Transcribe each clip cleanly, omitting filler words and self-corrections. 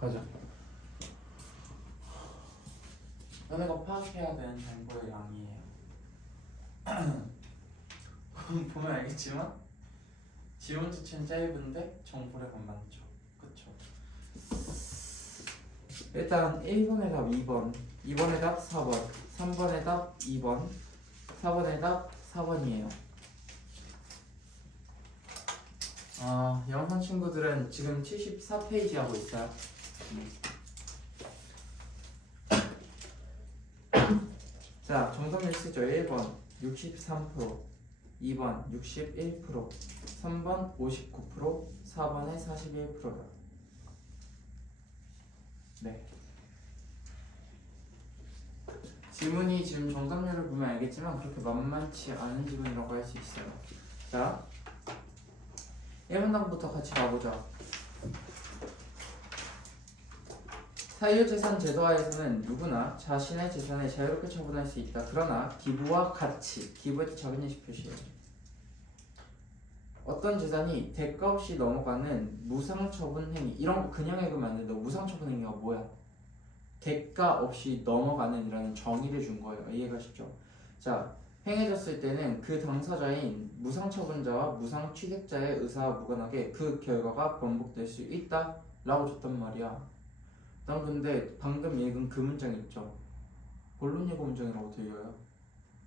가자. 너네가 파악해야 되는 정보의 양이에요. 보면 알겠지만 지문 자체는 짧은데 정보량은 많죠. 그쵸? 일단 1번의 답 2번, 2번의 답 4번, 3번의 답 2번, 4번의 답 4번이에요. 영상 친구들은 지금 74페이지 하고 있어요. 자, 정답률 쓰죠. 1번 63%, 2번 61%, 3번 59%, 4번에 41%다. 네. 지문이 지금 정답률을 보면 알겠지만 그렇게 만만치 않은 지문이라고 할 수 있어요. 자, 1문단부터 같이 가보자. 사유재산 제도하에서는 누구나 자신의 재산을 자유롭게 처분할 수 있다. 그러나 기부와 같이, 기부에 작은 예시 표시해요. 어떤 재산이 대가 없이 넘어가는 무상처분 행위, 이런 거 그냥 읽으면 안 된다. 무상처분 행위가 뭐야? 대가 없이 넘어가는 이라는 정의를 준 거예요. 이해가시죠? 자, 행해졌을 때는 그 당사자인 무상처분자와 무상취득자의 의사와 무관하게 그 결과가 번복될 수 있다 라고 줬단 말이야. 난 근데 방금 읽은 그 문장 있죠? 본론 예고 문장이라고 들려요.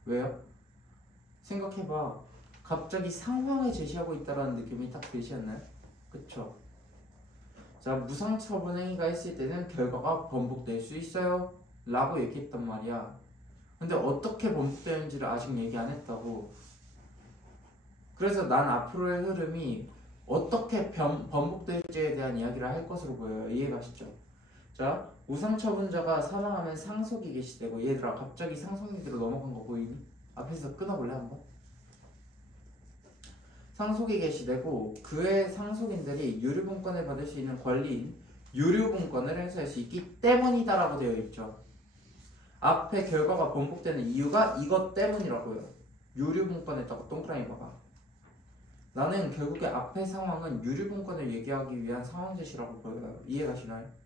왜요? 생각해봐. 갑자기 상황을 제시하고 있다라는 느낌이 딱 들지 않나요? 그쵸? 자, 무상처분 행위가 있을 때는 결과가 번복될 수 있어요 라고 얘기했단 말이야. 근데 어떻게 번복되는지를 아직 얘기 안 했다고. 그래서 난 앞으로의 흐름이 어떻게 번복될지에 대한 이야기를 할 것으로 보여요. 이해가시죠? 자, 무상처분자가 사망하면 상속이 개시되고, 얘들아 갑자기 상속인으로 넘어간 거 보이니? 앞에서 끊어볼래 한번? 상속이 개시되고 그의 상속인들이 유류분권을 받을 수 있는 권리인 유류분권을 행사할 수 있기 때문이다 라고 되어 있죠. 앞에 결과가 번복되는 이유가 이것 때문이라고요. 유류분권에다가 동그라미 봐봐. 나는 결국에 앞의 상황은 유류분권을 얘기하기 위한 상황 제시라고 보여요. 이해가시나요?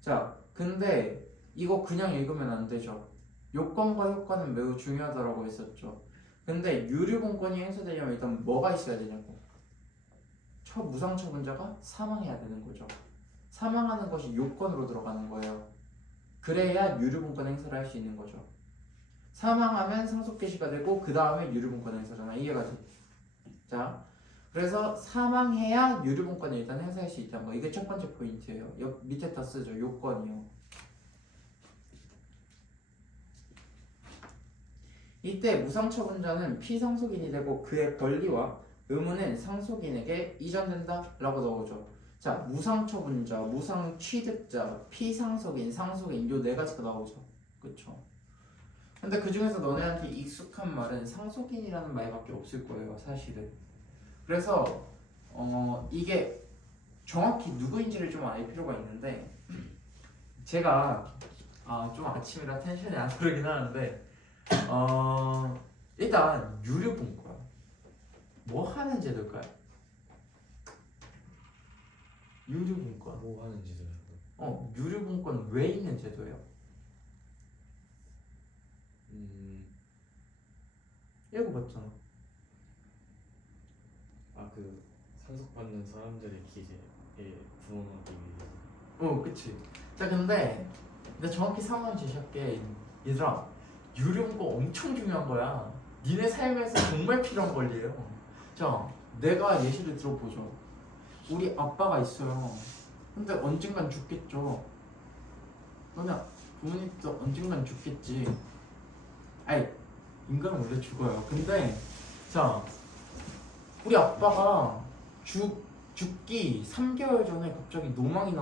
자, 근데 이거 그냥 읽으면 안 되죠. 요건과 효과는 매우 중요하다라고 했었죠. 근데 유류분권이 행사되려면 일단 뭐가 있어야 되냐고. 첫 무상처분자가 사망해야 되는 거죠. 사망하는 것이 요건으로 들어가는 거예요. 그래야 유류분권 행사를 할 수 있는 거죠. 사망하면 상속 개시가 되고 그 다음에 유류분권 행사잖아. 이해가 돼? 자, 그래서 사망해야 유류분권을 일단 행사할 수 있다는 거. 이게 첫 번째 포인트예요. 밑에 다 쓰죠. 요건이요. 이때 무상처분자는 피상속인이 되고 그의 권리와 의무는 상속인에게 이전된다 라고 나오죠. 자, 무상처분자, 무상취득자, 피상속인, 상속인 요 네 가지가 나오죠. 그쵸? 근데 그 중에서 너네한테 익숙한 말은 상속인이라는 말밖에 없을 거예요, 사실은. 그래서 이게 정확히 누구인지를 좀 알 필요가 있는데, 제가 좀 아침이라 텐션이 안 오르긴 하는데, 일단 유류분권 뭐 하는 제도일까요? 유류분권 뭐 하는 짓을 유류분권 왜 있는 제도예요? 읽어봤잖아. 그 상속받는 사람들의 기재에 부응하기 위해서. 그치. 자, 근데 내가 정확히 상황 제시할게. 얘들아, 유류분권 엄청 중요한 거야. 니네 삶에서 정말 필요한 권리예요. 자, 내가 예시를 들어보죠. 우리 아빠가 있어요. 근데 언젠간 죽겠죠. 너네 부모님도 언젠간 죽겠지. 아이, 인간은 원래 죽어요. 근데 자, 우리 아빠가 죽기 3개월 전에 갑자기 노망이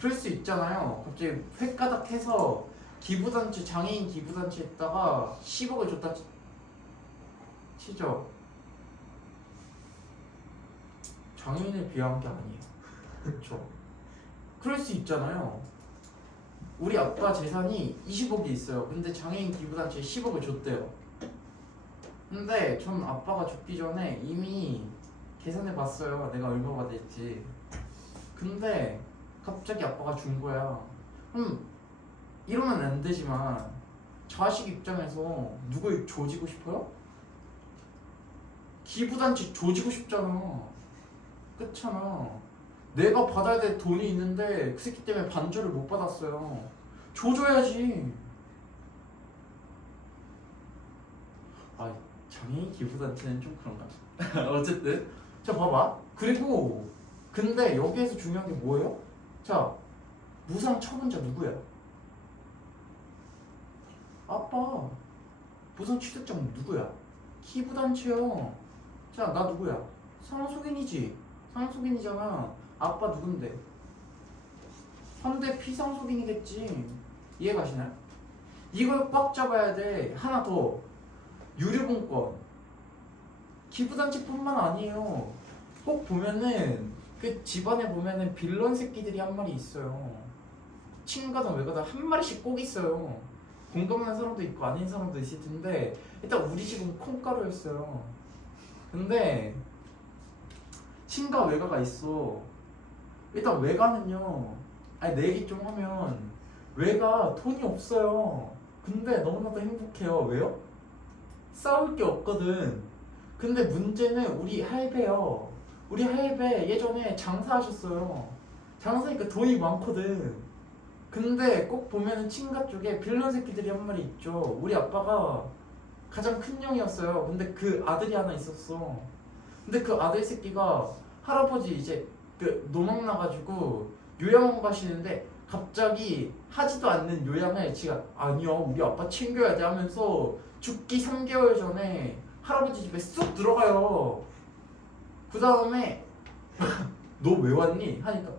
그럴 수 있잖아요. 갑자기 횟가닥 해서 기부단체, 장애인 기부단체에다가 10억을 줬다 치죠. 장애인을 비하한 게 아니에요. 그렇죠? 그럴 수 있잖아요. 우리 아빠 재산이 20억이 있어요. 근데 장애인 기부단체에 10억을 줬대요. 근데 전 아빠가 죽기 전에 이미 계산해 봤어요. 내가 얼마 받을지. 근데 갑자기 아빠가 준 거야. 그럼 이러면 안 되지만 자식 입장에서 누굴 조지고 싶어요? 기부단체 조지고 싶잖아. 그렇잖아. 내가 받아야 될 돈이 있는데 그 새끼 때문에 반주를 못 받았어요. 조져야지. 아, 장애인 기부단체는 좀 그런가? 어쨌든 자 봐봐. 그리고 근데 여기에서 중요한 게 뭐예요? 자, 무상 처분자 누구야? 아빠. 무상 취득자 누구야? 기부단체요. 자, 나 누구야? 상속인이지. 상속인이잖아. 아빠 누군데? 현대 피상속인이겠지. 이해 가시나요? 이걸 꽉 잡아야 돼. 하나 더. 유류분권. 기부단체뿐만 아니에요. 꼭 보면은 그 집안에 보면은 빌런 새끼들이 한 마리 있어요. 친가든 외가든 한 마리씩 꼭 있어요. 공감하는 사람도 있고 아닌 사람도 있을 텐데 일단 우리 집은 콩가루였어요. 근데 친가 외가가 있어. 일단 외가는요. 아니 내 얘기 좀 하면 외가 돈이 없어요. 근데 너무나도 행복해요. 왜요? 싸울 게 없거든. 근데 문제는 우리 할배요. 우리 할배 예전에 장사하셨어요. 장사니까 돈이 많거든. 근데 꼭 보면은 친가 쪽에 빌런 새끼들이 한 마리 있죠. 우리 아빠가 가장 큰 형이었어요. 근데 그 아들이 하나 있었어. 근데 그 아들 새끼가 할아버지 이제 그 노망 나가지고 요양원 가시는데 갑자기 하지도 않는 요양을 지가 아니요 우리 아빠 챙겨야 돼 하면서 죽기 3개월 전에 할아버지 집에 쑥 들어가요. 그 다음에 너 왜 왔니? 하니까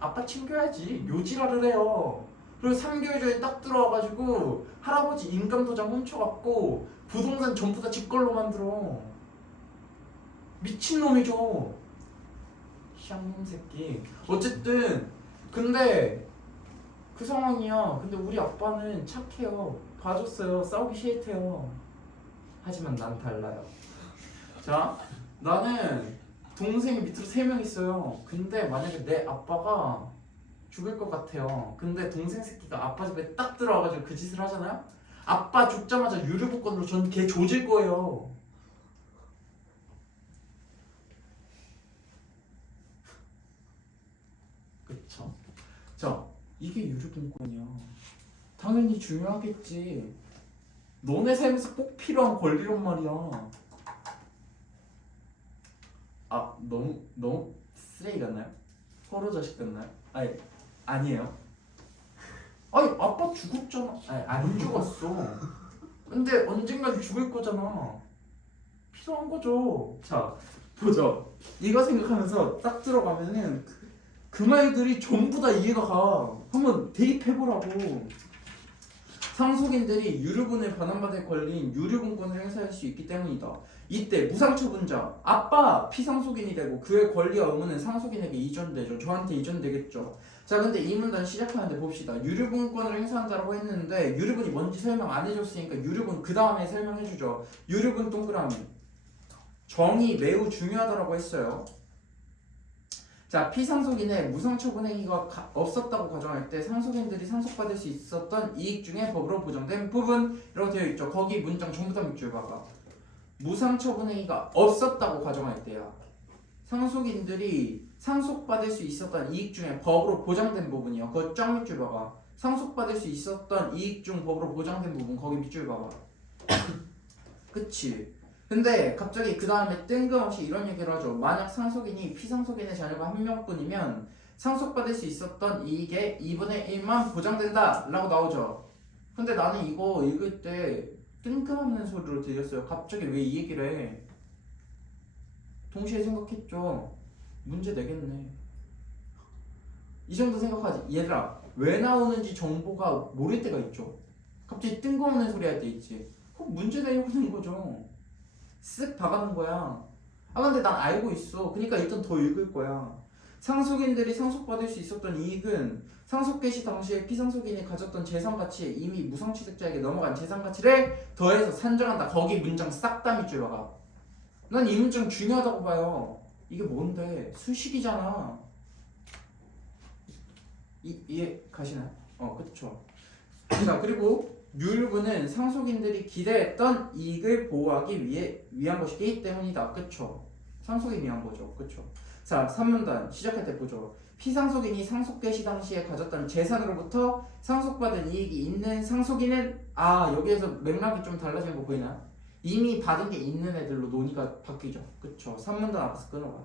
아빠 챙겨야지 요지랄을 해요. 그리고 3개월 전에 딱 들어와가지고 할아버지 인감도장 훔쳐갖고 부동산 전부 다 집 걸로 만들어. 미친놈이죠. 쌍놈 새끼. 어쨌든 근데 그 상황이야. 근데 우리 아빠는 착해요. 봐줬어요. 싸우기 싫대요. 하지만 난 달라요. 자, 나는 동생이 밑으로 3명 있어요. 근데 만약에 내 아빠가 죽을 것 같아요. 근데 동생 새끼가 아빠 집에 딱 들어와가지고 그 짓을 하잖아요? 아빠 죽자마자 유류복권으로 전 걔 조질 거예요. 그쵸? 자, 이게 유류분권이야. 당연히 중요하겠지. 너네 삶에서 꼭 필요한 권리란 말이야. 아, 너무 쓰레기 같나요? 포로 자식 같나요? 아니, 아니에요. 아니, 아빠 죽었잖아. 아니, 안 죽었어. 근데 언젠간 죽을 거잖아. 필요한 거죠. 자, 보죠. 이거 생각하면서 딱 들어가면은 그 말들이 전부 다 이해가 가. 한번 대입해보라고. 상속인들이 유류분을 반환받을 권리인 유류분권을 행사할 수 있기 때문이다. 이때 무상처분자, 아빠 피상속인이 되고 그의 권리와 의무는 상속인에게 이전되죠. 저한테 이전되겠죠. 자, 근데 이 문단 시작하는데 봅시다. 유류분권을 행사한다라고 했는데 유류분이 뭔지 설명 안 해줬으니까 유류분 그 다음에 설명해주죠. 유류분 동그라미. 정의 매우 중요하다라고 했어요. 자, 피상속인의 무상처분 행위가 없었다고 가정할 때 상속인들이 상속받을 수 있었던 이익 중에 법으로 보장된 부분이라고 되어 있죠. 거기 문장 전부 다 밑줄 봐봐. 무상처분 행위가 없었다고 가정할 때야. 상속인들이 상속받을 수 있었던 이익 중에 법으로 보장된 부분이요. 그거 쫙 밑줄 봐봐. 상속받을 수 있었던 이익 중 법으로 보장된 부분 거기 밑줄 봐봐. 그치? 근데 갑자기 그 다음에 뜬금없이 이런 얘기를 하죠. 만약 상속인이 피상속인의 자녀가 한 명뿐이면 상속받을 수 있었던 이익의 2분의 1만 보장된다 라고 나오죠. 근데 나는 이거 읽을 때 뜬금없는 소리로 들렸어요. 갑자기 왜 이 얘기를 해? 동시에 생각했죠. 문제 내겠네. 이 정도 생각하지. 얘들아, 왜 나오는지 정보가 모를 때가 있죠. 갑자기 뜬금없는 소리 할 때 있지. 그럼 문제 내려고 하는 거죠. 쓱 박아놓은 거야. 아 근데 난 알고 있어. 그러니까 일단 더 읽을 거야. 상속인들이 상속받을 수 있었던 이익은 상속 개시 당시에 피상속인이 가졌던 재산 가치에 이미 무상취득자에게 넘어간 재산 가치를 더해서 산정한다. 거기 문장 싹 다 밑줄 박아. 난 이 문장 중요하다고 봐요. 이게 뭔데? 수식이잖아. 이해 가시나요? 그쵸. 자, 그리고 유류분은 상속인들이 기대했던 이익을 보호하기 위한 것이기 때문이다. 그쵸? 상속인이 위한 거죠. 그쵸? 자, 3문단 시작할 때 보죠. 피상속인이 상속 개시 당시에 가졌던 재산으로부터 상속받은 이익이 있는 상속인은 여기에서 맥락이 좀 달라지는 거 보이나요? 이미 받은 게 있는 애들로 논의가 바뀌죠. 그쵸? 3문단 앞에서 끊어봐.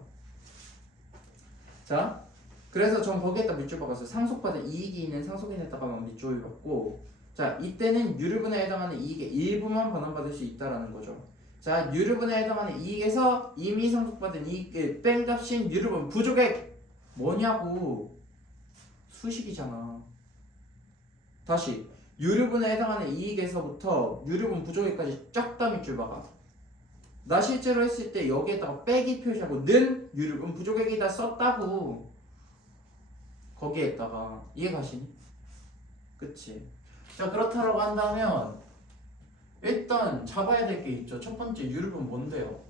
자, 그래서 전 거기에다 밑줄 박았어요. 상속받은 이익이 있는 상속인에다가만 밑줄 박고, 자, 이때는 유류분에 해당하는 이익의 일부만 반환받을 수 있다라는 거죠. 자, 유류분에 해당하는 이익에서 이미 상속받은 이익의 뺀값인 유류분 부족액 뭐냐고. 수식이잖아. 다시 유류분에 해당하는 이익에서부터 유류분 부족액까지 쫙 다 밑줄 박아. 나 실제로 했을 때 여기에다가 빼기 표시하고 는 유류분 부족액이다 썼다고. 거기에다가 이해 가시니? 그치? 자, 그렇다라고 한다면 일단 잡아야 될 게 있죠. 첫 번째 유류분 뭔데요?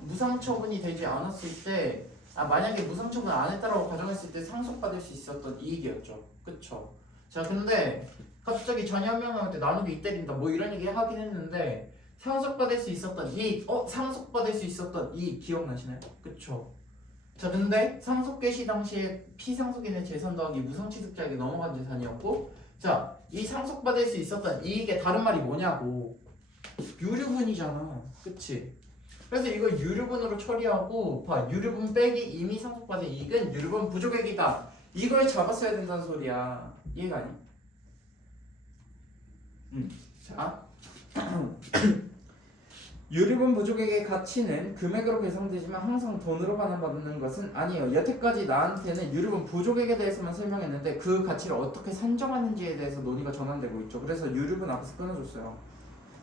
무상처분이 되지 않았을 때 만약에 무상처분 안 했다라고 가정했을 때 상속받을 수 있었던 이익이었죠. 그쵸? 자, 근데 갑자기 자녀 한 명한테 나누기 때린다 뭐 이런 얘기 하긴 했는데 상속받을 수 있었던 이익 상속받을 수 있었던 이익 기억나시나요? 그쵸? 자, 근데 상속 개시 당시에 피상속인의 재산 더하기 무상취득자에게 넘어간 재산이었고, 자, 이 상속받을 수 있었던 이익의 다른 말이 뭐냐고. 유류분이잖아. 그치? 그래서 이거 유류분으로 처리하고 봐. 유류분 빼기 이미 상속받은 이익은 유류분 부족액이다. 이걸 잡았어야 된다는 소리야. 이해가 아니? 자 유류분 부족액의 가치는 금액으로 계산되지만 항상 돈으로 반환받는 것은 아니에요. 여태까지 나한테는 유류분 부족액에 대해서만 설명했는데 그 가치를 어떻게 산정하는지에 대해서 논의가 전환되고 있죠. 그래서 유류분 앞에서 끊어줬어요.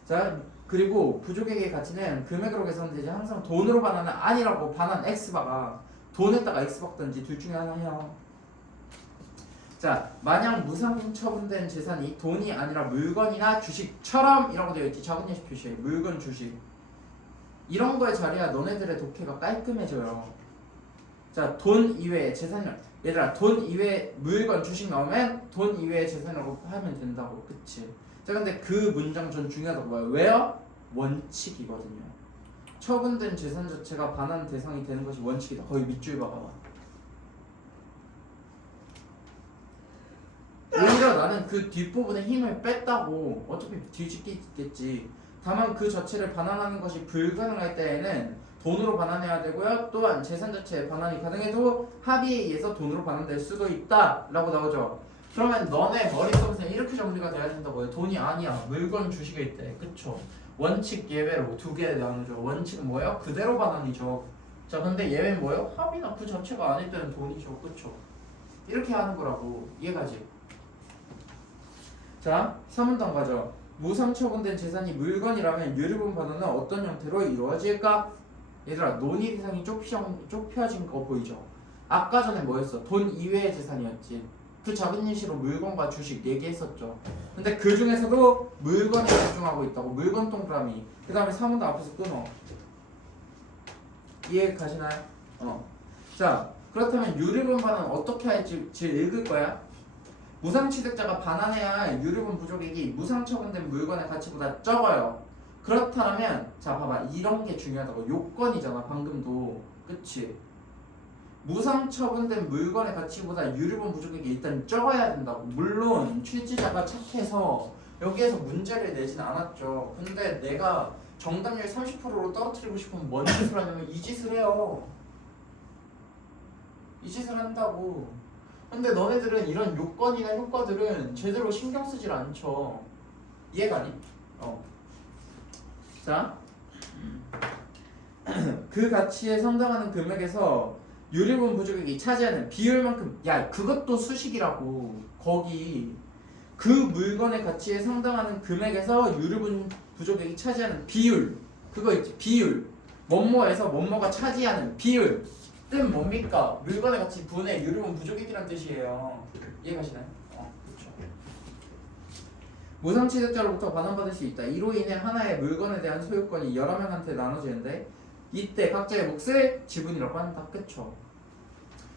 자, 그리고 부족액의 가치는 금액으로 계산되지 항상 돈으로 반환은 아니라고. 반환 X바가 돈에다가 X 박든지 둘 중에 하나 해요. 자, 만약 무상 처분된 재산이 돈이 아니라 물건이나 주식처럼 이라고 되어 있지. 작은 예시 표시해. 물건, 주식. 이런 거에 잘해야 너네들의 독해가 깔끔해져요. 자, 돈 이외의 재산을 얘들아 돈 이외의 물건, 주식 나오면 돈 이외의 재산이라고 하면 된다고. 그치? 자, 근데 그 문장 전 중요하다고 봐요. 왜요? 원칙이거든요. 처분된 재산 자체가 반환 대상이 되는 것이 원칙이다. 거의 밑줄 박아봐. 오히려 나는 그 뒷부분에 힘을 뺐다고. 어차피 뒤집겠지. 다만 그 자체를 반환하는 것이 불가능할 때에는 돈으로 반환해야 되고요. 또한 재산 자체의 반환이 가능해도 합의에 의해서 돈으로 반환될 수도 있다 라고 나오죠. 그러면 너네 머릿속에서는 이렇게 정리가 돼야 된다고요. 돈이 아니야 물건, 주식일 때. 그쵸? 원칙 예외로 두 개 나누죠. 원칙은 뭐예요? 그대로 반환이죠. 자, 근데 예외는 뭐예요? 합의나 그 자체가 아닐 때는 돈이죠. 그쵸? 이렇게 하는 거라고. 이해가지? 자, 3문단 가죠. 무상 처분된 재산이 물건이라면 유류분 반환은 어떤 형태로 이루어질까? 얘들아, 논의 대상이 좁혀진 거 보이죠? 아까 전에 뭐였어? 돈 이외의 재산이었지. 그 작은 예시로 물건과 주식 얘기했었죠. 근데 그 중에서도 물건에 집중하고 있다고. 물건 동그라미. 그 다음에 3문단 앞에서 끊어. 이해 가시나요? 자, 그렇다면 유류분 반환 어떻게 할지 읽을 거야. 무상취득자가 반환해야 할 유류분 부족액이 무상 처분된 물건의 가치보다 적어요. 그렇다면 자 봐봐, 이런 게 중요하다고. 요건이잖아 방금도. 그치? 무상 처분된 물건의 가치보다 유류분 부족액이 일단 적어야 된다고. 물론 출제자가 착해서 여기에서 문제를 내진 않았죠. 근데 내가 정답률 30%로 떨어뜨리고 싶으면 뭔 짓을 하냐면 이 짓을 해요. 이 짓을 한다고. 근데 너네들은 이런 요건이나 효과들은 제대로 신경 쓰질 않죠. 이해가 아니? 자, 그 가치에 상당하는 금액에서 유류분 부족액이 차지하는 비율만큼. 야, 그것도 수식이라고. 거기 그 물건의 가치에 상당하는 금액에서 유류분 부족액이 차지하는 비율, 그거 있지. 비율. 뭐뭐에서 뭐뭐가 차지하는 비율 뜻 뭡니까? 물건의 가치 분의 유류분 부족액이란 뜻이에요. 이해가시나요? 그렇죠. 무상취득자로부터 반환받을 수 있다. 이로 인해 하나의 물건에 대한 소유권이 여러 명한테 나눠지는데 이때 각자의 몫을 지분이라고 한다. 그쵸?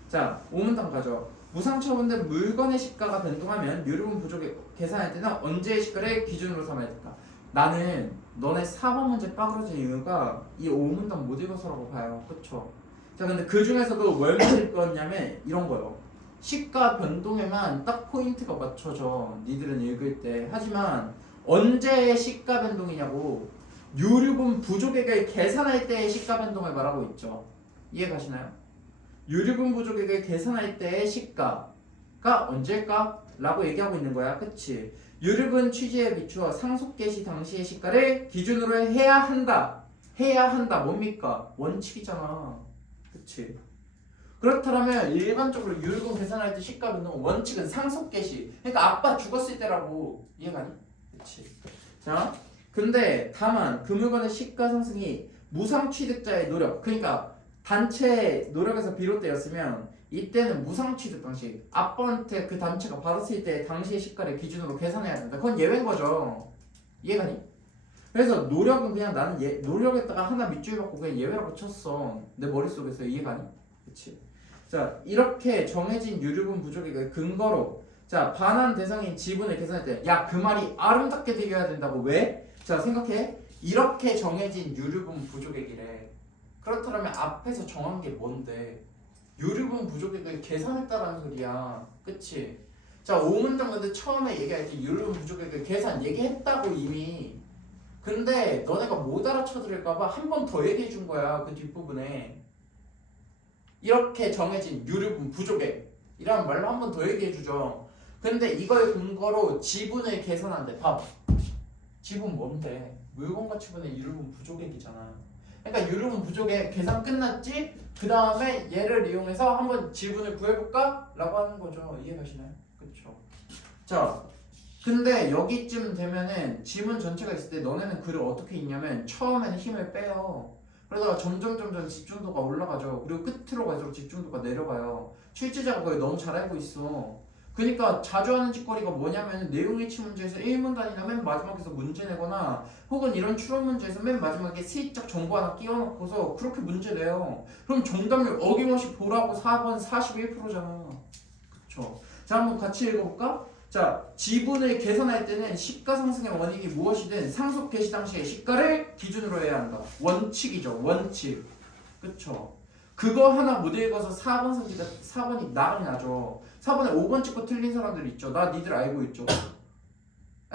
자, 5문단 가죠. 무상처분된 물건의 시가가 변동하면 유류분 부족에 계산할 때는 언제의 시가를 기준으로 삼아야 될까? 나는 너네 4번 문제 빠그러진 이유가 이 5문단 못 읽어서라고 봐요. 그쵸? 자, 근데 그 중에서도 뭘 못 읽었냐면 이런 거요. 시가 변동에만 딱 포인트가 맞춰져. 니들은 읽을 때. 하지만 언제의 시가 변동이냐고 유류분 부족액을 계산할 때의 시가 변동을 말하고 있죠. 이해가시나요? 유류분 부족액을 계산할 때의 시가가 언제일까? 라고 얘기하고 있는 거야. 그치? 유류분 취지에 비추어 상속 개시 당시의 시가를 기준으로 해야 한다. 해야 한다. 뭡니까? 원칙이잖아. 그치? 그렇다면 일반적으로 유류분 계산할 때 시가 변동 원칙은 상속 개시. 그러니까 아빠 죽었을 때라고. 이해가니? 그치? 자, 근데 다만 그 물건의 시가 상승이 무상 취득자의 노력, 그러니까 단체 노력에서 비롯되었으면 이때는 무상 취득 방식, 아빠한테 그 단체가 받았을 때 당시의 시가를 기준으로 계산해야 된다. 그건 예외인 거죠. 이해가니? 그래서 노력은 그냥 나는 노력에다가 하나 밑줄 받고 그냥 예외라고 쳤어. 내 머릿속에서. 이해가니? 그치? 자, 이렇게 정해진 유류분 부족액을 근거로 자, 반환 대상인 지분을 계산할 때 야, 그 말이 아름답게 되어야 된다고. 왜? 자, 생각해. 이렇게 정해진 유류분 부족액이래. 그렇다면 앞에서 정한 게 뭔데? 유류분 부족액을 계산했다라는 소리야. 그치? 자, 5문장 근데 처음에 얘기할 때 유류분 부족액을 계산 얘기했다고 이미. 근데 너네가 못 알아쳐들을까봐 한 번 더 얘기해 준 거야. 그 뒷부분에. 이렇게 정해진 유류분 부족액이라는 말로 한 번 더 얘기해 주죠. 근데 이걸 근거로 지분을 계산한대. 봐봐. 지분 뭔데? 물건과 지분의 유류분 부족액이잖아. 그러니까 유류분 부족액 계산 끝났지? 그 다음에 얘를 이용해서 한번 지분을 구해볼까? 라고 하는 거죠. 이해가시나요? 그쵸? 자, 근데 여기쯤 되면은 지분 전체가 있을 때 너네는 글을 어떻게 읽냐면 처음에는 힘을 빼요. 그러다가 점점 집중도가 올라가죠. 그리고 끝으로 갈수록 집중도가 내려가요. 출제자가 그걸 너무 잘 알고 있어. 그러니까 자주 하는 짓거리가 뭐냐면 내용일치 문제에서 1문단이나 맨 마지막에서 문제 내거나 혹은 이런 추론 문제에서 맨 마지막에 슬쩍 정보 하나 끼워놓고서 그렇게 문제 내요. 그럼 정답률 어김없이 보라고 4번 41%잖아. 그쵸? 자, 한번 같이 읽어볼까? 자, 지분을 계산할 때는 시가 상승의 원인이 무엇이든 상속 개시 당시의 시가를 기준으로 해야 한다. 원칙이죠. 원칙. 그쵸? 그거 하나 못 읽어서 4번 선지가 4번이 나가리 나죠. 4번에 5번 찍고 틀린 사람들 있죠. 나 니들 알고 있죠.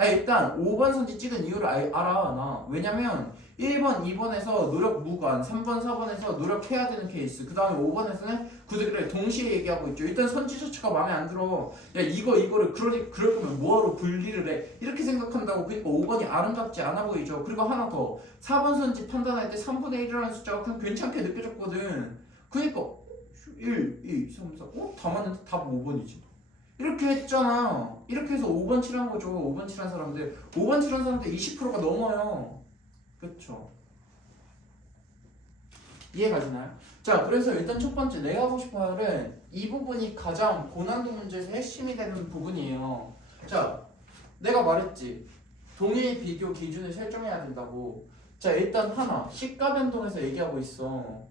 일단 5번 선지 찍은 이유를 알아. 나. 왜냐면 1번, 2번에서 노력 무관, 3번, 4번에서 노력해야 되는 케이스, 그 다음에 5번에서는 그들을 동시에 얘기하고 있죠. 일단 선지 자체가 마음에 안 들어. 야, 이거를 그럴 거면 뭐하러 분리를 해? 이렇게 생각한다고. 그러니까 5번이 아름답지 않아 보이죠. 그리고 하나 더. 4번 선지 판단할 때 3분의 1이라는 숫자가 그냥 괜찮게 느껴졌거든. 그러니까 1, 2, 3, 4, 다 맞는데 답 5번이지. 이렇게 했잖아. 이렇게 해서 5번 칠한 거죠. 5번 칠한 사람들 20%가 넘어요. 그쵸? 이해가시나요? 자, 그래서 일단 첫 번째 내가 하고 싶은 말은 이 부분이 가장 고난도 문제에서 핵심이 되는 부분이에요. 자, 내가 말했지. 동일 비교 기준을 설정해야 된다고. 자, 일단 하나 시가 변동에서 얘기하고 있어.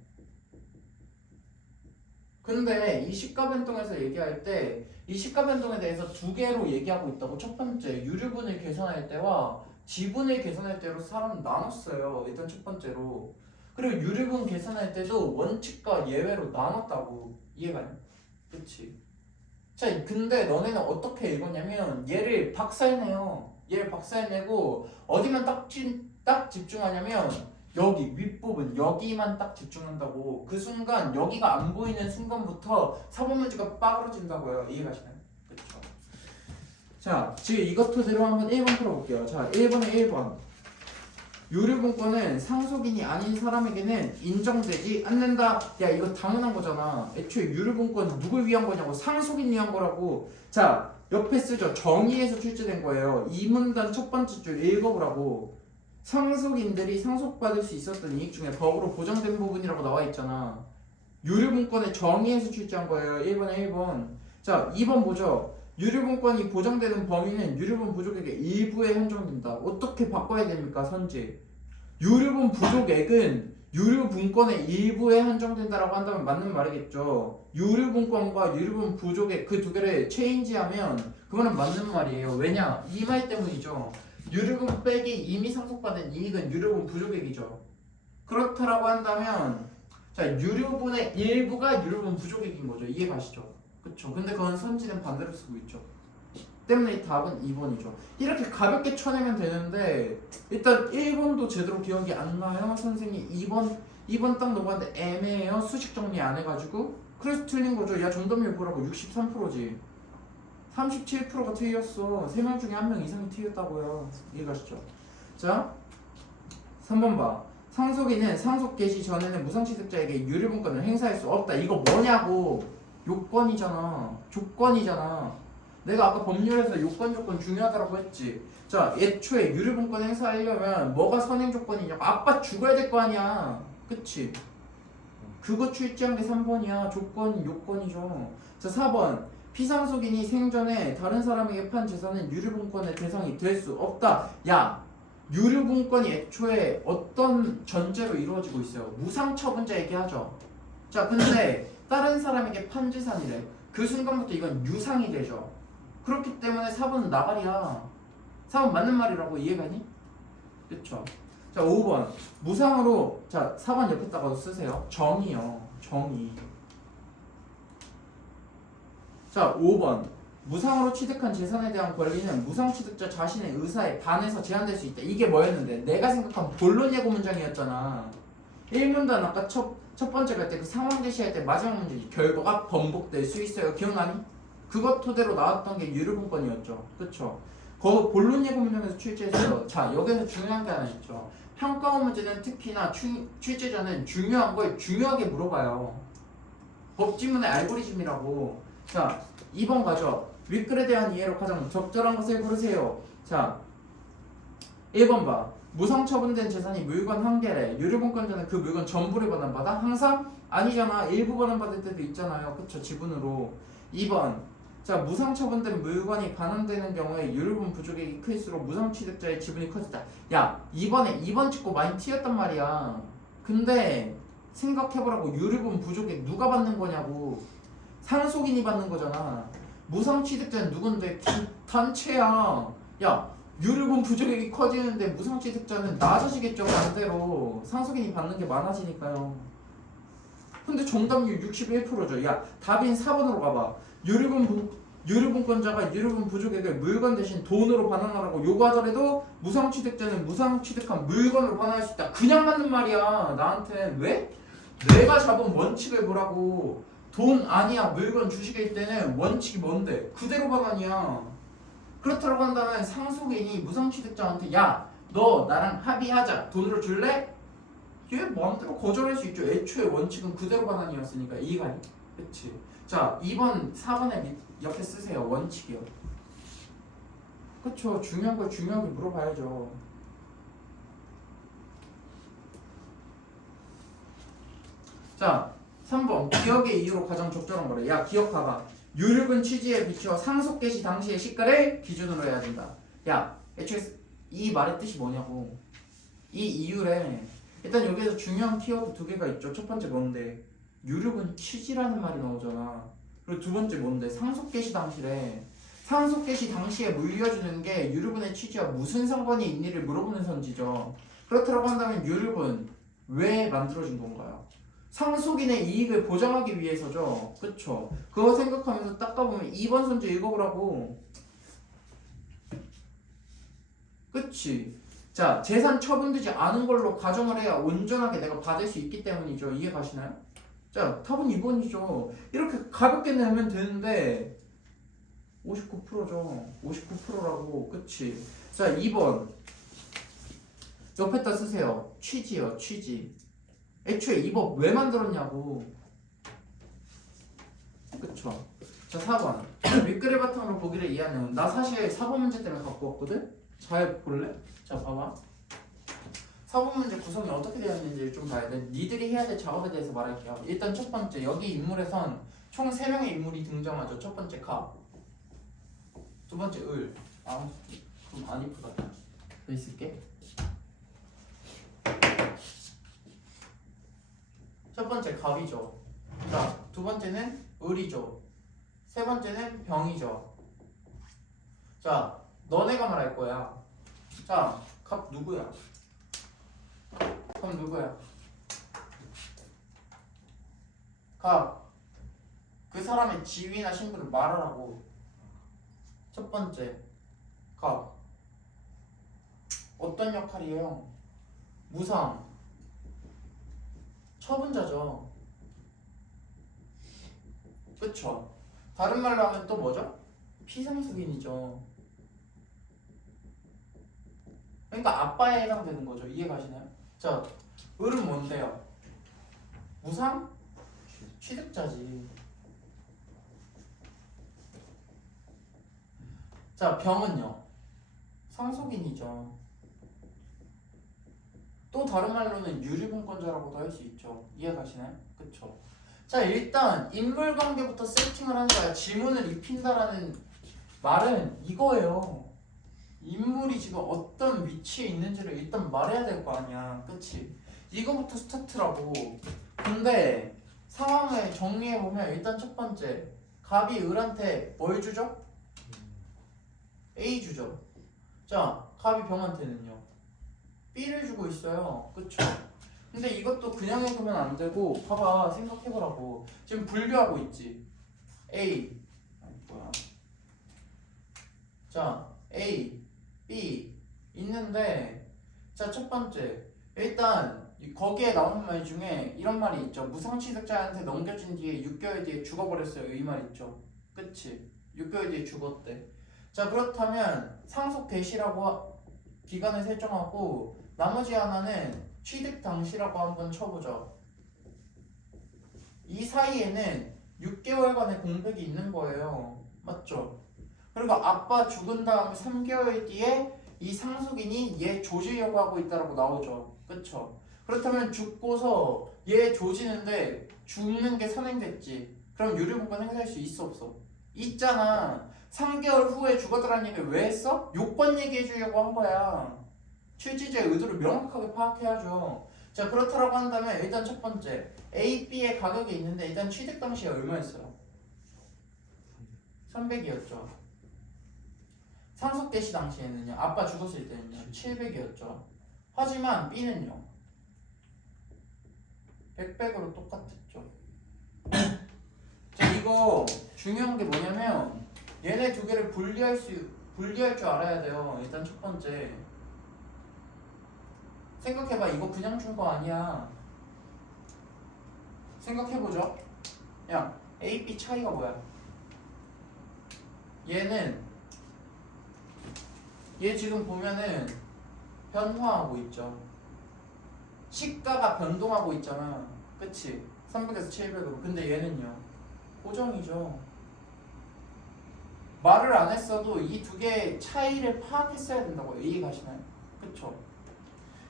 근데 이 시가 변동에서 얘기할 때 이 시가 변동에 대해서 두 개로 얘기하고 있다고. 첫 번째, 유류분을 계산할 때와 지분을 계산할 때로 사람 나눴어요. 일단 첫 번째로. 그리고 유류분 계산할 때도 원칙과 예외로 나눴다고. 이해가냐? 그치? 자, 근데 너네는 어떻게 읽었냐면 얘를 박살내요. 얘를 박살내고 어디만 딱 집중하냐면 여기 윗부분 여기만 딱 집중한다고. 그 순간 여기가 안 보이는 순간부터 사본 문제가 빠그러진다고요. 이해가시나요? 그렇죠. 자, 지금 이것 토대로 한번 1번 풀어볼게요. 자, 1번에 1번. 유류분권은 상속인이 아닌 사람에게는 인정되지 않는다. 야, 이거 당연한 거잖아. 애초에 유류분권 누굴 위한 거냐고. 상속인 위한 거라고. 자, 옆에 쓰죠. 정의에서 출제된 거예요. 이 문단 첫 번째 줄 읽어보라고. 상속인들이 상속받을 수 있었던 이익 중에 법으로 보장된 부분이라고 나와 있잖아. 유류분권의 정의에서 출제한 거예요. 1번에 1번. 자, 2번 보죠. 유류분권이 보장되는 범위는 유류분 부족액의 일부에 한정된다. 어떻게 바꿔야 됩니까? 선지. 유류분 부족액은 유류분권의 일부에 한정된다라고 한다면 맞는 말이겠죠. 유류분권과 유류분 부족의 그 두 개를 체인지하면 그거는 맞는 말이에요. 왜냐? 이 말 때문이죠. 유류분 빼기 이미 상속받은 이익은 유류분 부족액이죠. 그렇다라고 한다면 자 유류분의 일부가 유류분 부족액인 거죠. 이해가시죠? 그쵸? 근데 그건 선지는 반대로 쓰고 있죠. 때문에 이 답은 2번이죠. 이렇게 가볍게 쳐내면 되는데 일단 1번도 제대로 기억이 안 나요. 선생님 2번 딱 넘어갔는데 애매해요. 수식 정리 안 해가지고 그래서 틀린 거죠. 야 정답률 보라고 63%지. 37%가 틀렸어. 3명 중에 1명 이상이 틀렸다고요. 이해가시죠? 자 3번 봐. 상속인은 상속 개시 전에는 무상취득자에게 유류분권을 행사할 수 없다. 이거 뭐냐고. 요건이잖아. 조건이잖아. 내가 아까 법률에서 요건 조건 중요하다고 했지. 자, 애초에 유류분권 행사하려면 뭐가 선행 조건이냐고. 아빠 죽어야 될 거 아니야. 그치? 그거 출제한 게 3번이야. 조건, 요건이죠. 자, 4번. 피상속인이 생전에 다른 사람에게 판 재산은 유류분권의 대상이 될 수 없다. 야, 유류분권이 애초에 어떤 전제로 이루어지고 있어요? 무상처분자 얘기하죠. 자, 근데 다른 사람에게 판 재산이래. 그 순간부터 이건 유상이 되죠. 그렇기 때문에 4번은 나발이야. 4번 맞는 말이라고. 이해가니? 그쵸? 자 5번 무상으로 자 4번 옆에다가 쓰세요. 정의요. 정의. 자 5번 무상으로 취득한 재산에 대한 권리는 무상취득자 자신의 의사에 반해서 제한될 수 있다. 이게 뭐였는데? 내가 생각한 본론 예고 문장이었잖아. 1문단 아까 첫 번째 갈 때 그 상황 제시할 때 마지막 문제 결과가 번복될 수 있어요. 기억나니? 그것 토대로 나왔던 게 유류분권이었죠. 그쵸? 거 본론 예고 문장에서 출제했어요. 자 여기서 중요한 게 하나 있죠. 평가원 문제는 특히나 출제자는 중요한 걸 중요하게 물어봐요. 법지문의 알고리즘이라고. 자 2번 가죠. 윗글에 대한 이해로 가장 적절한 것을 고르세요. 자 1번 봐. 무상처분된 재산이 물건 한 개래. 유류분권자는 그 물건 전부를 반환받아? 항상? 아니잖아. 일부 반환받을 때도 있잖아요. 그쵸? 지분으로. 2번 자 무상처분된 물건이 반환되는 경우에 유류분 부족액이 클수록 무상취득자의 지분이 커진다. 야 이번에 2번 찍고 많이 튀었단 말이야. 근데 생각해보라고. 유류분 부족액 누가 받는 거냐고. 상속인이 받는 거잖아. 무상취득자는 누군데? 단체야. 야 유류분 부족액이 커지는데 무상취득자는 낮아지겠죠. 반대로 상속인이 받는 게 많아지니까요. 근데 정답률 61%죠. 야 답인 4번으로 가봐. 유류분권자가 유류분 부족액을 물건 대신 돈으로 반환하라고 요구하더라도 무상취득자는 무상취득한 물건으로 반환할 수 있다. 그냥 맞는 말이야. 나한테 왜? 내가 잡은 원칙을 보라고. 돈 아니야 물건 주식일 때는 원칙이 뭔데? 그대로 반환이야. 그렇다고 한다면 상속인이 무상취득자한테 야 너 나랑 합의하자 돈으로 줄래? 얘 마음대로 거절할 수 있죠. 애초에 원칙은 그대로 반환이었으니까. 이해가니? 그치? 자 2번 4번에 옆에 쓰세요. 원칙이요. 그쵸? 중요한 걸 중요하게 물어봐야죠. 자 3번 기억의 이유로 가장 적절한 거래. 야 기억해봐. 유류분 취지에 비추어 상속 개시 당시의 시가를 기준으로 해야 된다. 야 애초에 이 말의 뜻이 뭐냐고. 이 이유래. 일단 여기에서 중요한 키워드 두 개가 있죠. 첫 번째 뭔데? 유류분 취지라는 말이 나오잖아. 그리고 두 번째 뭔데? 상속 개시 당시래. 상속 개시 당시에 물려주는 게 유류분의 취지와 무슨 상관이 있니를 물어보는 선지죠. 그렇다고 한다면 유류분 왜 만들어진 건가요? 상속인의 이익을 보장하기 위해서죠. 그쵸? 그거 생각하면서 닦아보면 2번 선지 읽어보라고. 그치? 자, 재산 처분되지 않은 걸로 가정을 해야 온전하게 내가 받을 수 있기 때문이죠. 이해 가시나요? 자, 답은 2번이죠. 이렇게 가볍게 내면 되는데 59%죠. 59%라고. 그치? 자, 2번 옆에다 쓰세요. 취지요. 취지. 애초에 이 법 왜 만들었냐고. 그쵸? 자 4번 윗글을 바탕으로 보기를 이해하는. 나 사실 4번 문제 때문에 갖고 왔거든? 잘 볼래? 자 봐봐. 4번 문제 구성이 어떻게 되어 있는지 좀 봐야 돼. 니들이 해야 될 작업에 대해서 말할게요. 일단 첫 번째 여기 인물에선 총 3명의 인물이 등장하죠. 첫 번째 가, 두 번째 을. 아 좀 안 이쁘다. 더 있을게. 첫 번째 갑이죠. 자, 두 번째는 을이죠. 세 번째는 병이죠. 자, 너네가 말할 거야. 자, 갑 누구야? 갑 누구야? 갑. 그 사람의 지위나 신분을 말하라고. 첫 번째, 갑. 어떤 역할이에요? 무상. 처분자죠. 그쵸? 다른 말로 하면 또 뭐죠? 피상속인이죠. 그러니까 아빠에 해당되는 거죠. 이해가시나요? 자, 을은 뭔데요? 무상? 취득자지. 자, 병은요? 상속인이죠. 또 다른 말로는 유리분권자라고도 할 수 있죠. 이해가시나요? 그쵸? 자, 일단 인물관계부터 세팅을 하는 거야. 지문을 입힌다라는 말은 이거예요. 인물이 지금 어떤 위치에 있는지를 일단 말해야 될 거 아니야. 그치? 이거부터 스타트라고. 근데 상황을 정리해보면 일단 첫 번째, 갑이 을한테 뭘 주죠? A 주죠. 자, 갑이 병한테는요? B를 주고 있어요. 그쵸? 근데 이것도 그냥 해두면 안 되고, 봐봐, 생각해보라고. 지금 분류하고 있지. A, 아니 뭐야? 자, A, B 있는데, 자, 첫 번째, 일단 거기에 나오는 말 중에 이런 말이 있죠. 무상취득자한테 넘겨준 뒤에 6개월 뒤에 죽어버렸어요. 이 말 있죠. 그치? 6개월 뒤에 죽었대. 자, 그렇다면 상속 개시라고 기간을 설정하고 나머지 하나는 취득 당시라고 한번 쳐보죠. 이 사이에는 6개월간의 공백이 있는 거예요. 맞죠? 그리고 아빠 죽은 다음 3개월 뒤에 이 상속인이 얘 조지려고 하고 있다라고 나오죠. 그쵸? 그렇다면 죽고서 얘 조지는데 죽는 게 선행됐지. 그럼 유류분권 행사할 수 있어 없어? 있잖아. 3개월 후에 죽었다라는 얘기를 왜 했어? 요건 얘기해 주려고 한 거야. 취지자의 의도를 명확하게 파악해야죠. 자, 그렇다라고 한다면 일단 첫 번째 A, B의 가격이 있는데 일단 취득 당시에 얼마였어요? 300이었죠. 상속 개시 당시에는요. 아빠 죽었을 때는요. 700이었죠. 하지만 B는요. 100으로 똑같았죠. 자, 이거 중요한 게 뭐냐면 얘네 두 개를 분리할 줄 알아야 돼요. 일단 첫 번째. 생각해봐. 이거 그냥 준 거 아니야. 생각해보죠. 야, A, B 차이가 뭐야? 얘 지금 보면은 변화하고 있죠. 시가가 변동하고 있잖아. 그치? 300에서 700으로. 근데 얘는요. 고정이죠. 말을 안 했어도 이 두 개의 차이를 파악했어야 된다고. 이해가시나요? 그쵸?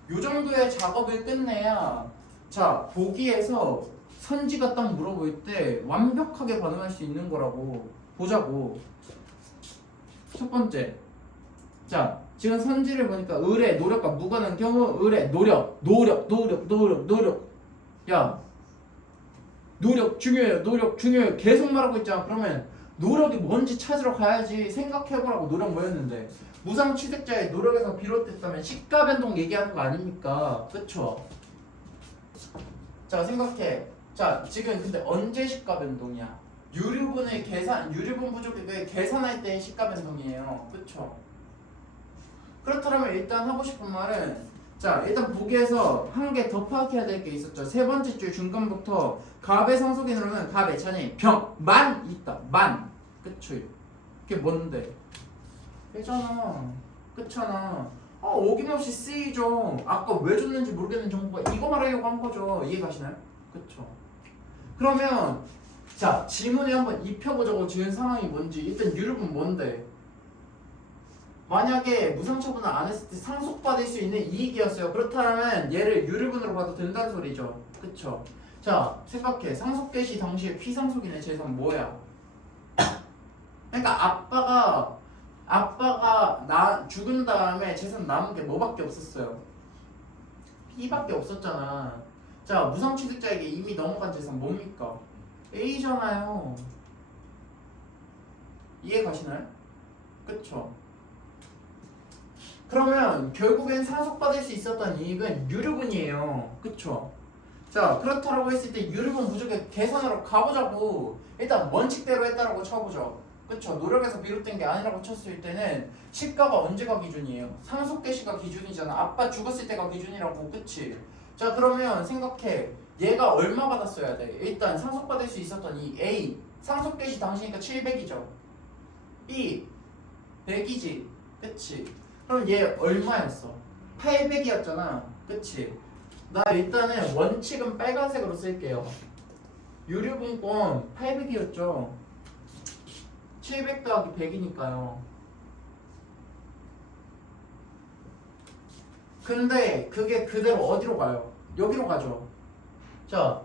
요 정도의 작업을 끝내야 자, 보기에서 선지가 딱 물어볼 때 완벽하게 반응할 수 있는 거라고. 보자고. 첫 번째. 자, 지금 선지를 보니까 을의 노력과 무관한 경우 을의 노력. 야, 노력 중요해요. 계속 말하고 있잖아. 그러면 노력이 뭔지 찾으러 가야지. 생각해보라고. 노력 뭐였는데? 무상 취득자의 노력에서 비롯됐다면 시가 변동 얘기하는 거 아닙니까? 그쵸? 자, 생각해. 자, 지금 근데 언제 시가 변동이야? 유류분 부족을 계산할 때 시가 변동이에요. 그쵸? 그렇다면 일단 하고 싶은 말은 자, 일단 보기에서 한 개 더 파악해야 될 게 있었죠. 세 번째 줄 중간부터 갑의 상속인으로는 갑의 찬이 병만 있다. 만. 그쵸? 그게 뭔데? 빼잖아. 그렇잖아. 어김없이 쓰이죠. 아까 왜 줬는지 모르겠는 정보가 이거 말하려고 한 거죠. 이해가시나요? 그쵸? 그러면 자, 지문에 한번 입혀보자고. 지은 상황이 뭔지. 일단 유류분 뭔데? 만약에 무상처분을 안 했을 때 상속받을 수 있는 이익이었어요. 그렇다면 얘를 유류분으로 봐도 된다는 소리죠. 그쵸? 자, 생각해. 상속 개시 당시에 피상속인의 재산 뭐야? 그러니까 아빠가 죽은 다음에 재산 남은 게 뭐밖에 없었어요? B밖에 없었잖아. 자, 무상취득자에게 이미 넘어간 재산 뭡니까? A잖아요. 이해 가시나요? 그쵸? 그러면 결국엔 상속받을 수 있었던 이익은 유류분이에요. 그쵸? 자, 그렇다라고 했을 때 유류분 부족의 계산으로 가보자고. 일단 원칙대로 했다라고 쳐보죠. 그쵸? 노력에서 비롯된 게 아니라고 쳤을 때는 시가가 언제가 기준이에요? 상속계 시가 기준이잖아. 아빠 죽었을 때가 기준이라고. 그치? 자, 그러면 생각해. 얘가 얼마 받았어야 돼? 일단 상속받을 수 있었던 이 A 상속계 시 당시니까 700이죠. B 100이지. 그치? 그럼 얘 얼마였어? 800이었잖아. 그치? 나 일단은 원칙은 빨간색으로 쓸게요. 유류분권 800이었죠. 700 더하기 100이니까요. 근데 그게 그대로 어디로 가요? 여기로 가죠. 자,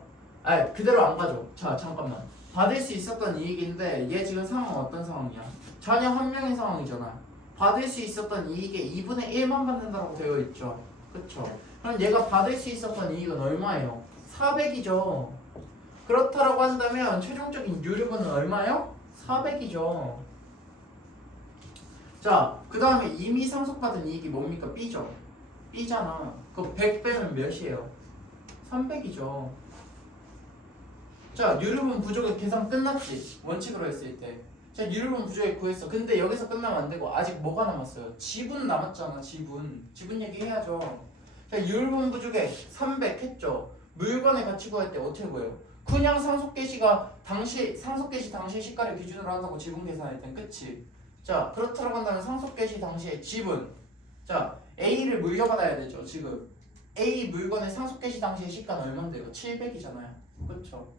그대로 안 가죠. 자, 잠깐만. 받을 수 있었던 이익인데 얘 지금 상황 어떤 상황이야? 자녀 한 명의 상황이잖아. 받을 수 있었던 이익의 2분의 1만 받는다고 되어 있죠. 그쵸? 그럼 얘가 받을 수 있었던 이익은 얼마예요? 400이죠. 그렇다라고 한다면 최종적인 유류분은 얼마예요? 400이죠. 자, 그 다음에 이미 상속받은 이익이 뭡니까? B죠. B잖아. 그 100 빼면 몇이에요? 300이죠. 자, 유류분 부족의 계산 끝났지? 원칙으로 했을 때. 자, 유류분 부족에 구했어. 근데 여기서 끝나면 안 되고 아직 뭐가 남았어요? 지분 남았잖아. 지분 얘기해야죠. 자, 유류분 부족에 300 했죠. 물건의 가치 구할 때 어떻게 구해요? 그냥 상속계시가 상속계시 당시 시가를 기준으로 한다고 지분 계산할 땐 그치? 자, 그렇다고 한다면 상속계시 당시의 지분. 자, A를 물려받아야 되죠. 지금 A 물건의 상속계시 당시의 시가는 얼마인데요? 700이잖아요. 그쵸?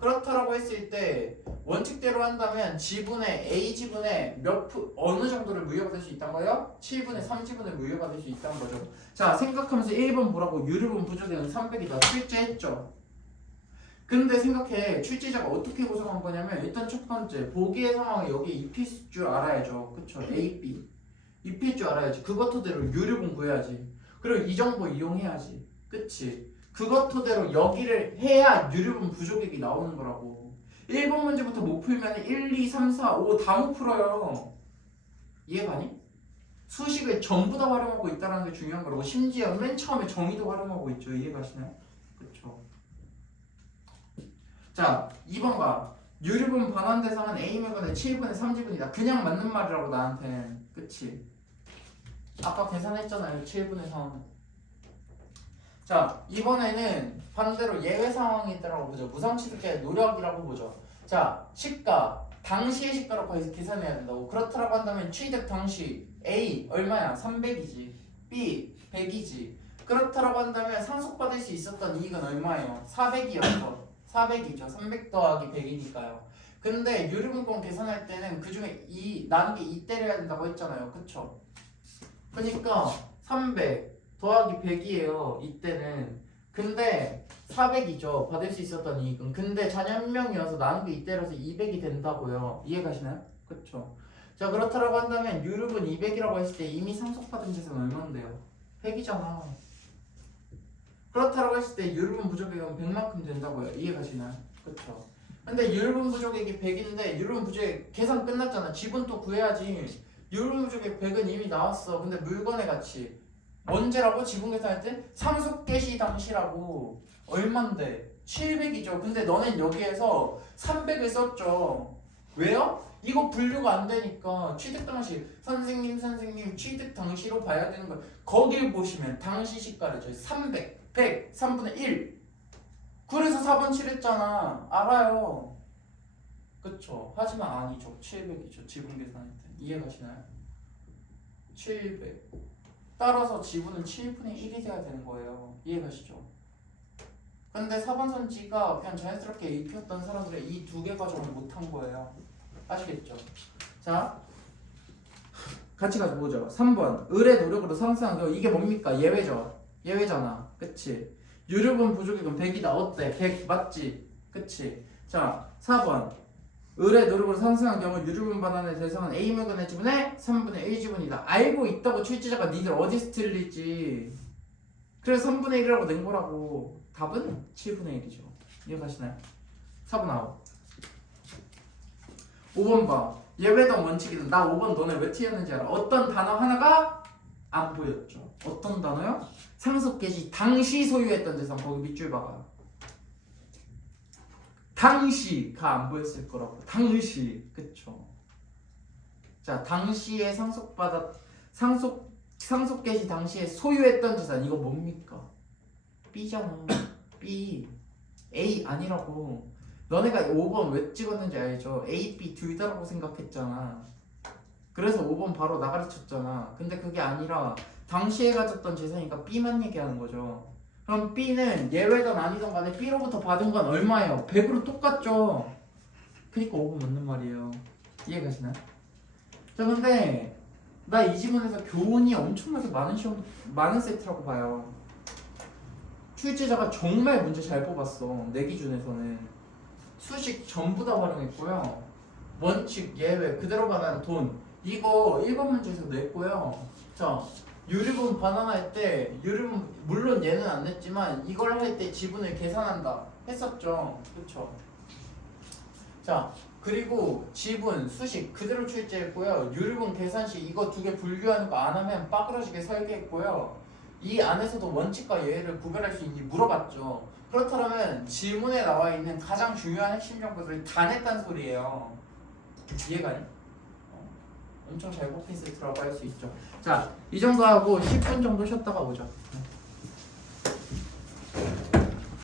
그렇다라고 했을 때 원칙대로 한다면 지분의 A 지분의 어느 정도를 물려받을 수 있다는 거예요? 7분의 3지분을 물려받을 수 있다는 거죠. 자, 생각하면서 1번 보라고. 유류분 부족에는 300이다. 출제했죠. 근데 생각해. 출제자가 어떻게 구성한 거냐면 일단 첫 번째 보기의 상황이 여기 입힐 줄 알아야죠. 그쵸? A, B 입힐 줄 알아야지. 그것 토대로 유류분 구해야지. 그리고 이 정보 이용해야지. 그치? 그것 토대로 여기를 해야 유류분 부족액이 나오는 거라고. 1번 문제부터 못 풀면 1, 2, 3, 4, 5 다 못 풀어요. 이해가니? 수식을 전부 다 활용하고 있다는 게 중요한 거라고. 심지어 맨 처음에 정의도 활용하고 있죠. 이해가시나요? 그쵸? 자, 2번 가. 유류분 반환 대상은 A물건의 7분의 3지분이다. 그냥 맞는 말이라고 나한테. 그치? 아까 계산했잖아요. 7분의 3. 자, 이번에는 반대로 예외 상황이 있다고 보죠. 무상취득자의 노력이라고 보죠. 자, 시가 당시의 시가로 계산해야 된다고. 그렇다고 한다면 취득 당시 A 얼마야? 300이지. B 100이지. 그렇다고 한다면 상속받을 수 있었던 이익은 얼마예요? 400이었어. 400이죠. 300 더하기 100이니까요. 근데 유류분권 계산할 때는 그중에 나는 게 2 때려야 된다고 했잖아요. 그쵸? 그러니까 300 더하기 100이에요. 이때는. 근데 400이죠. 받을 수 있었던 이익은. 근데 자녀 한 명이어서 나누기 2 때려서 200이 된다고요. 이해 가시나요? 그쵸? 자, 그렇다고 한다면 유류분 200이라고 했을 때 이미 상속받은 재산 얼마인데요? 100이잖아. 그렇다고 했을 때 유류분 부족액은 100만큼 된다고요. 이해 가시나요? 그쵸? 근데 유류분 부족액이 100인데 유류분 부족액 계산 끝났잖아. 지분 또 구해야지. 유류분 부족액 100은 이미 나왔어. 근데 물건의 가치 언제라고? 지분 계산할 때? 상속계시 당시라고. 얼만데? 700이죠. 근데 너넨 여기에서 300을 썼죠. 왜요? 이거 분류가 안 되니까 취득 당시 선생님 취득 당시로 봐야 되는 거. 거길 보시면 당시 시가를 300, 100, 3분의 1. 그래서 4번 칠했잖아. 알아요. 그쵸? 하지만 아니죠. 700이죠. 지분 계산할 때. 이해 가시나요? 700. 따라서 지분은 7분의 1이 돼야 되는 거예요. 이해 가시죠? 근데 4번 선지가 그냥 자연스럽게 입혔던 사람들의 이 두 개 과정을 못한 거예요. 아시겠죠? 자, 같이 가서 보죠. 3번 을의 노력으로 상승한 경우 이게 뭡니까? 예외죠. 예외잖아. 그치? 유류분 부족액은 100이다. 어때? 100 맞지? 그치? 자, 4번 을의 노력으로 상승한 경우 유류분 반환의 대상은 A물건의 지분의 3분의 1 지분이다. 알고 있다고 출제자가 니들 어디서 틀리지? 그래서 3분의 1이라고 낸 거라고. 답은 7분의 1이죠. 이해가시나요? 4번 아웃. 5번 봐. 예외동 원칙이든. 나 5번 너네 왜 틀렸는지 알아? 어떤 단어 하나가 안 보였죠. 어떤 단어요? 상속계시 당시 소유했던 재산. 거기 밑줄 박아. 당시가 안 보였을 거라고. 당시. 그쵸. 자, 당시에 상속계시 당시에 소유했던 재산. 이거 뭡니까? B잖아. B. A 아니라고. 너네가 5번 왜 찍었는지 알죠? A, B 둘 다라고 생각했잖아. 그래서 5번 바로 나가르쳤잖아. 근데 그게 아니라 당시에 가졌던 재산이니까 B만 얘기하는 거죠. 그럼 B는 예외든 아니든 간에 B로부터 받은 건 얼마예요? 100으로 똑같죠. 그니까 5번 맞는 말이에요. 이해가시나요? 자, 근데 나 이 지문에서 교훈이 엄청나게 많은 세트라고 봐요. 출제자가 정말 문제 잘 뽑았어. 내 기준에서는 수식 전부 다 활용했고요. 원칙, 예외, 그대로 반환, 돈 이거 1번 문제에서 냈고요. 자, 유류분 반환할 때 유류분 물론 얘는 안 냈지만 이걸 할 때 지분을 계산한다 했었죠. 그렇죠? 자, 그리고 지분, 수식 그대로 출제했고요. 유류분 계산 시 이거 두 개 분류하는 거 안 하면 빠그러지게 설계했고요. 이 안에서도 원칙과 예외를 구별할 수 있는지 물어봤죠. 그렇다면 질문에 나와 있는 가장 중요한 핵심 정보들을 다 냈단 소리예요. 이해가니? 엄청 잘 뽑힌 세트라고 할 수 있죠. 자, 이 정도 하고 10분 정도 쉬었다가 오죠.